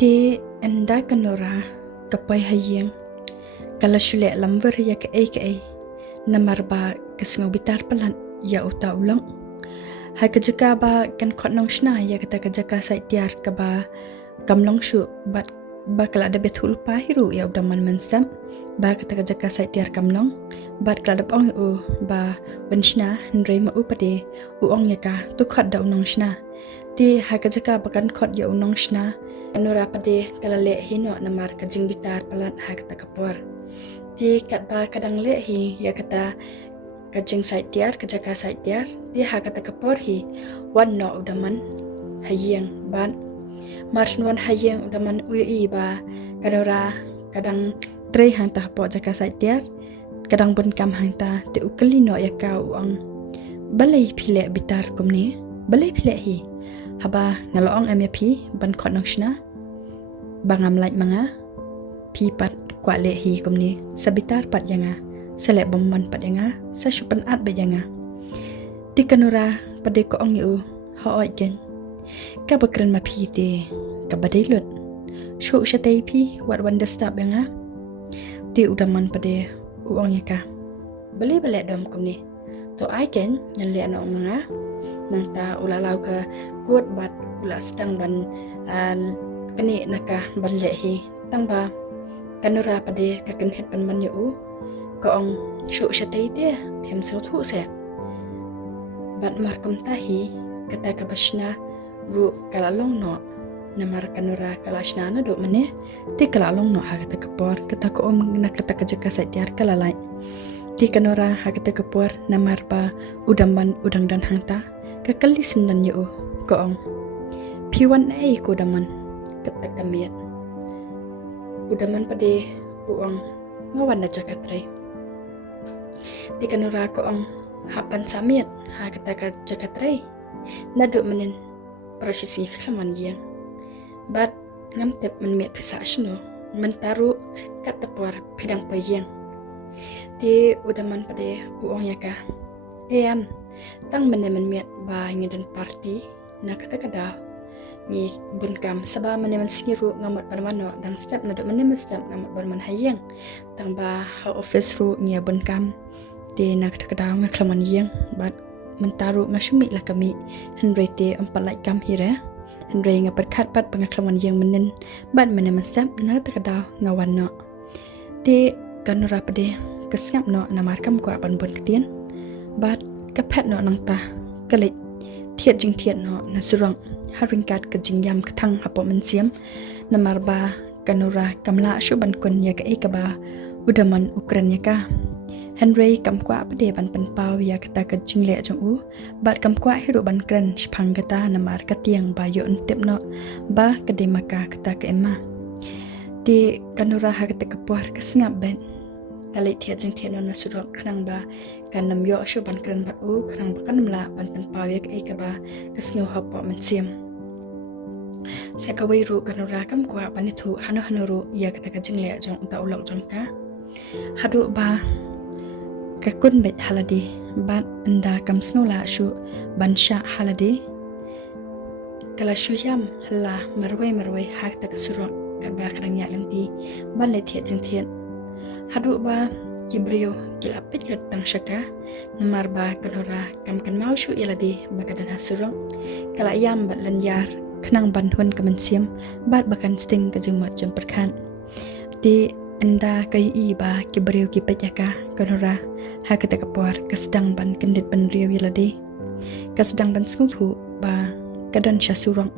Ti anda NORA kapai hayang kala shule lamber ya ke ai namar ba kasngo bitar pelan ya uta ulang ha kejaka ba kan khot nong shna ya kata kejaka sai tiar ka ba kamlong shu ba kala ada betul pa hiru ya udah man mensam ba kata kejaka sai tiar kamlong ba kala da ong u ba wenshna ndrei ma upade u ong ya ka tu khot da unong shna ti ha kejaka ba kan khot ya unong shna NORA pade kala le hino namar kajing bitar pelan ha kata kapor ti kat ba kadang le hi ya kata kajing sai tiar kejaka sai tiar ti ha kata kapor hi wan no udaman hayang ban mars wan hayang udaman ui ba NORA kadang drei hang ta po jaka sai tiar kadang bun kam hang ta ti ukali no ya ka uang balei phile bitar kumne balei phile hi haba ngalong MP ban khot nong shna bangam lai manga pi pat kwa le hi kumni sabitar pat yanga sele bomman pat yanga sa shupan at be yanga ti NORA pade ko ong yu ho oi gen ka bakran ma pi te ka badai lut shu shatei pi wat wan destab yanga ti udaman pade uong yaka beli bele dom kumni to ai ken nyan le no manga nang ta ulalau ke kuat bat ula stang ban kani naka ban le hi tang ba NORA pade ka kan het ban man yu ko ong shu shatei te them so thu se bat mar kum ta hi kata ka bashna ru kala long no namar NORA kala shna na do mane ti kala long no ha kata kapor kata ko na kata ka jaka sa tiar kala lai ti NORA ha kata kapor namar ba udamban udang dan hangta kakali sendan yu ko ong piwan ai ko daman kata kamiat udaman pade uang ngawan na jakatre ti NORA ko ong hapan samiat ha kata ka jakatre nadu menen prosesi filman yang bat ngam tep men met pisa shno mentaru kata por pidang payang ti udaman pade uang yaka am tang menemen miat ba ngeden parti na kata kada ni bunkam saba menemen singiru ngamat barmano dang step na do menemen step ngamat barman hayang tang ba ha office ru ngia bunkam de na kata kada ngaklaman yang bat mentaru ngasumi la kami henrete empalai kam hire henre nga perkat pat pengaklaman yang menen bat menemen step na kata kada ngawan no de NORA pade kesngap no namar kam ko apan bun ketien bat kapet no nang ta kalik thiet jing thiet no na surang haringkat ka jingyam kathang hapo mensiam namar ba NORA kamla shuban kun ya ka ikaba udaman Ukraine ka Henry kam kwa pade ban pan pau ya kata ka jingle jong u bat kam kwa hiru ban kran shphang kata namar ka tiang ba yo untep no ba kademaka kata ka emma ti NORA ha kata ka puar ka sngap ben kali thiat jing thiat no na surok khnang ba kanam yo shuban kran bat u khnang ba kanamla ban pan pau ya ka ikaba kasngo hapo mensiam sekawai ru NORA kam kwa panithu hano ru ya kata ka jingle jong ta ulok jong ka hadu ba ka kun bet halade bat anda kam snola shu bansha halade kala shu yam hala marwai hak ta surok ka ba krang ya lanti ban le thiat jing thiat hadu ba kibrio kilapit lut tang shaka namar ba NORA kam kan mau shu ilade ba kadan hasurok kala yam bat lan yar khnang ban hun ka mensiam bat bakan sting ka jingmat jam perkhan ti anda kai i ba kibrio ki pejaka NORA ha kata kapor kasdang ban kendit ban riau ilade kasdang ban snguthu ba kadan shasurong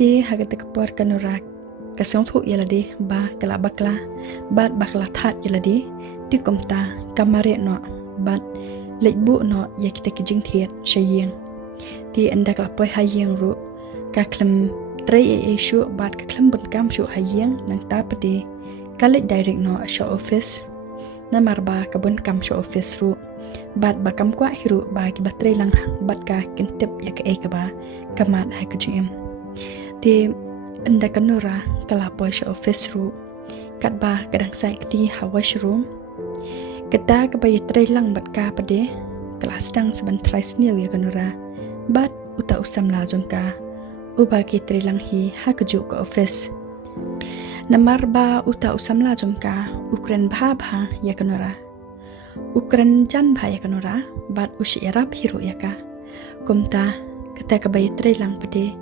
ti ha kata kapor NORA kasnguthu ilade ba kala bakla bat bakla that ilade ti komta kamare no bat lekbu no ya kita kijing thiat shayeng ti anda kala poi hayeng ru ka klem trei shu bat ka klem bun kam shu hayeng nang ta pade kalik direct no show office namar ba kabun kam show office ru bat ba kam kwa hiru ba ki batrei lang bat ka kintip ya ka e ka ba kamat ha ka jim ti anda NORA kala po show office ru kat ba kadang sai ti hawash room kata ka ba yitrei lang bat ka pade kelas dang seban trais ni ya NORA bat uta usam la jong ka ubagi trilang hi ha kaju ka office Namar ba uta usamla jongka ukren bha ya kanora. Ukren jan bha ya kanora bat usi erap hiro ya ka. Kumta kata kabai trelang pade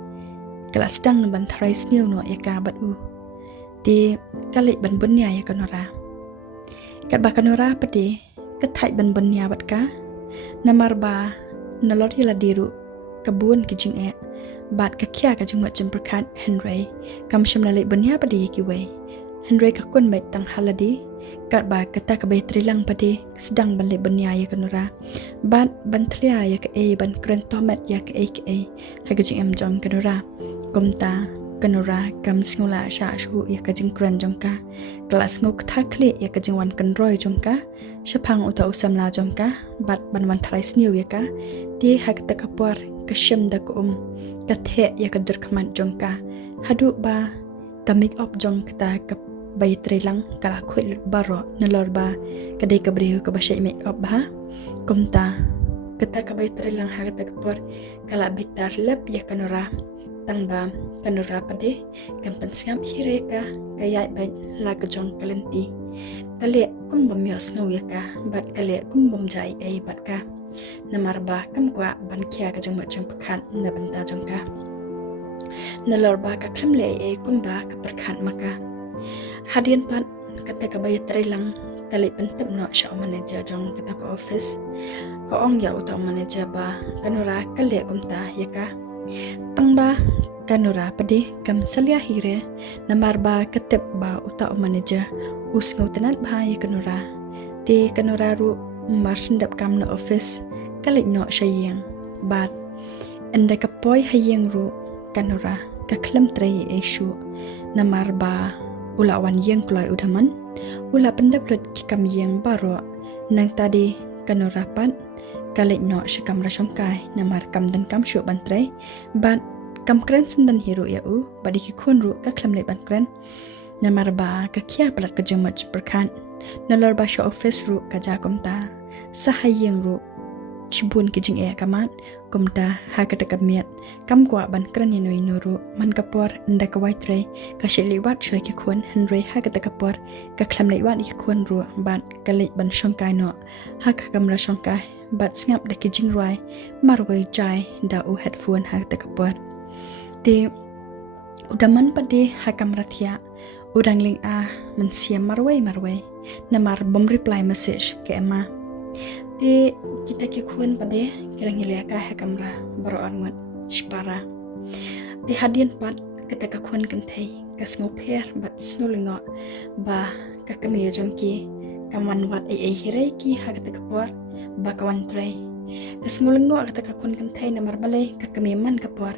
kala sedang ban tharai sniu no ya ka bat u. Di kalik ban bunya ya kanora. Kat ba kanora pade kathai ban bunya bat ka. Namar ba nalori la diru kabun kijing e bat ka kya ka jungmat jemperkat Henry kam shimlalik bunya pade ki we. Henry ka kun bai tang haladi kat ba kata ka bai trilang pade sedang ban le bunya ya kanora. Bat ban thlia ya ka e ban kren tomat ya ka e ha ka jing em jong kanora. Kumta kanora kam sngula sha shu ya ka jing kran jongka kelas nguk thakle ya ka jing wan kan roi jongka shapang uta usamla jongka bat ban wan thrai sniu ya ka ti ha ka kapor ka shem da ka the ya ka dur khaman jongka hadu ba ka make up jong kata ka bai trelang kala khoi baro nalor ba ka dei ka breu ka ba shai make up ba kumta kata ka bai trelang ha ka kapor kala bitar lep ya kanora tang ba kanora pade kampan siam hireka kaya bai la ka jong kalenti kale kum bam yas ngau ya ka bat kale kum bam jai ai bat ka namar ba kam kwa ban kya ka jong ma jong pakhan na banta jong ka nalor ba ka khamle ai kum ba ka pakhan maka hadian pat kata ka bai trelang kale pentep no sha manager jong kata ka office ka ong ya uta manager ba kanora kale kum ta ya ka tangba kanora pade kam salia hire namar ba ketep ba uta manager usngau tenat bhai kanora te kanora ru marsindap kam na office kalik no shayeng bat enda ka poi hayeng ru kanora ka klam trai eshu namar ba ula wan yeng kloi udaman ula pendap lut ki kam yeng baro nang tadi kanora pat kalik no shikam rasongkai namar kam dan kam shu bantrai bat kam kren sendan hero ya u badi ki khon ru ka khlam le ban kren namar ba ka kya palat ka jengmat perkhan nalor ba sha office ru ka ja komta sahayeng ru chibun ki jing e kamat komta ha ka ta kamiat kam kwa ban kren ni noi noru man kapor nda ka wai tre ka sheli wat choi ki khon henry ha ka ta kapor ka khlam le wat ki khon ru bat ka le ban shongkai no ha ka kam ra shongkai bat ngap da ki jing roi marwai jai da u headphone ha ta kapor te udaman pade ha kam rathia udang ling a man siam marwai namar bom reply message ke ema te kita ki khun pade kirang ile ka ha kamra baro anwat spara te hadian pat kata ka khun kan thai ka sngo pher bat sngo lingo ba ka kami jongki kaman wat ai hirai ki ha kata kapor ba kawan trai kasngulengo kata ka kun kan thai namar balei ka kami man kapor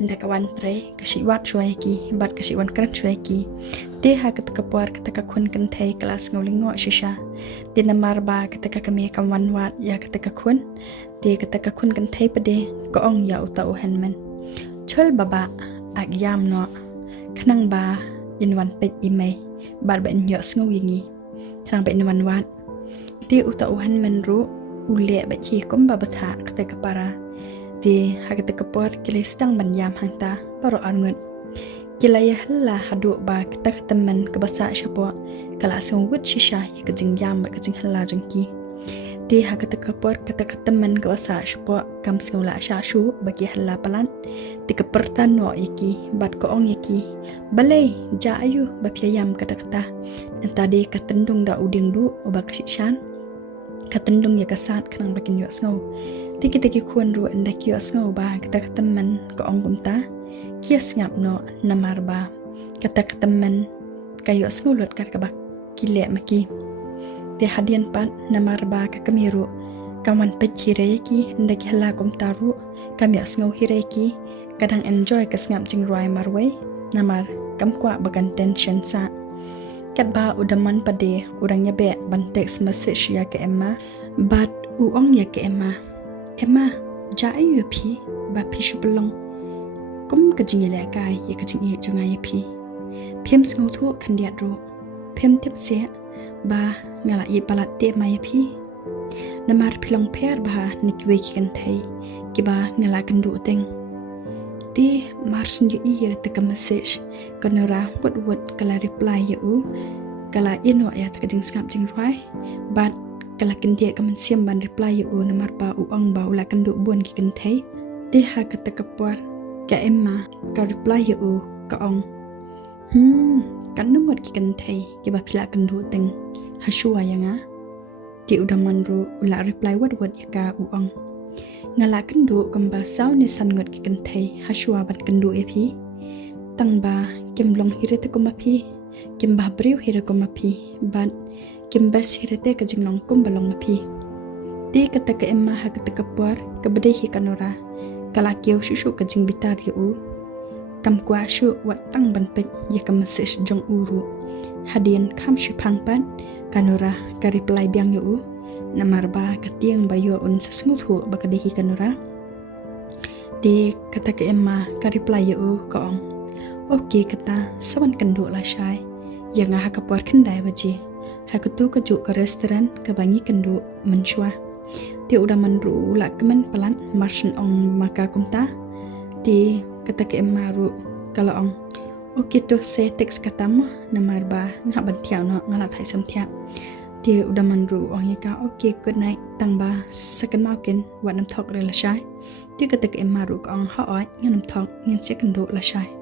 nda kawan trai ka shi wat shwai ki bat ka shi wan kran shwai ki te ha kata kapor kata ka kun kan thai kelas ngulengo shisha te namar ba kata ka kami kawan wat ya kata ka kun te kata ka kun kan thai pade ko ong ya uta u henman chol baba ag yam no khnang ba in wan pet imei bar ben yo sngu yingi khnang ben wan wat te uta u henman ru ule ba chi kom ba batha kata kapara ti hakata kapor kile stang ban yam hangta paro angut kilaya halla hadu ba kata kataman kabasa shapo kala song wit shisha ya kajing yam ba kajing halla jengki ti hakata kapor kata kataman kabasa shapo kam singula sha shu bagi halla palan ti kapertan no yaki bat ko ong yaki balei ja ayu ba pyayam kata kata entade katendung da uding du oba kasishan katendung ya kasat kanang bakin yo sngo tiki khun ru anda ki yo sngo ba kata kataman ko ong kumta kias ngap no namar ba kata kataman kayo sngo lot kat ka ba kile maki te hadian pat namar ba ka kamiru kaman pechire ki anda ki hala kumta ru kam yo sngo hireki kadang enjoy ka ngap jing roi marwai namar kam kwa bagan tension sa kat ba udaman pade urangnya be ban text message ya ke emma bat uong ya ke emma ja ayu phi ba phi shupelong kum ka jing le kai ya ka jing e changa ya phi phem sngu thu khandia ro phem tip se ba ngala ye palat te ma ya phi namar philong pher ba nikwe ki kan thai ki ba ngala kan du teng Ti mars nyo iya taka message kanora wot kala reply ya kala ino ya taka jing skap jing ruai but kala kendia kaman siam ban reply ya namar pa uang ba ula kenduk buan ki kentai ti ha kata kapuar ka emma ka reply ya ka ong kan nungot ki kentai ki ba pila kenduk teng hasua ya nga ti udah manru ula reply wot ya ka uang ngala kenduk kamba saw ni san ngot ki kentai hasua ban kenduk e phi tangba kimlong hirete ko mapi kimba briu hire ko mapi ban kimbas hirete ka jinglong kum balong mapi ti kata ka emma ha kata ka puar ka bedai hi kanora kala kiau shushu ka jing bitar yu kam kwa shu wat tang ban pek ya ka message jong uru hadian kam shi phang pan kanora ka reply biang yu namar ba katiang bayo sa snguthu ba kadehi kanora di kata ke emma ka reply yu ka ong okay kata sawan kenduk la syai yang ha ka puar kendai baji ha ka tu ka juk ka restoran ka bangi kenduk menchua ti udah manru la kemen pelan marsen ong maka kumta ti kata ke emma ru kalau ong okay tu saya teks katam namar ba ngah ban tiao no ngala thai sam tiap ti udah manru ong ya ka okay good night tangba second maukin wat nam thok re la syai ti kata ke emma ru ka ong ha oi ngam thok ngin se kenduk la syai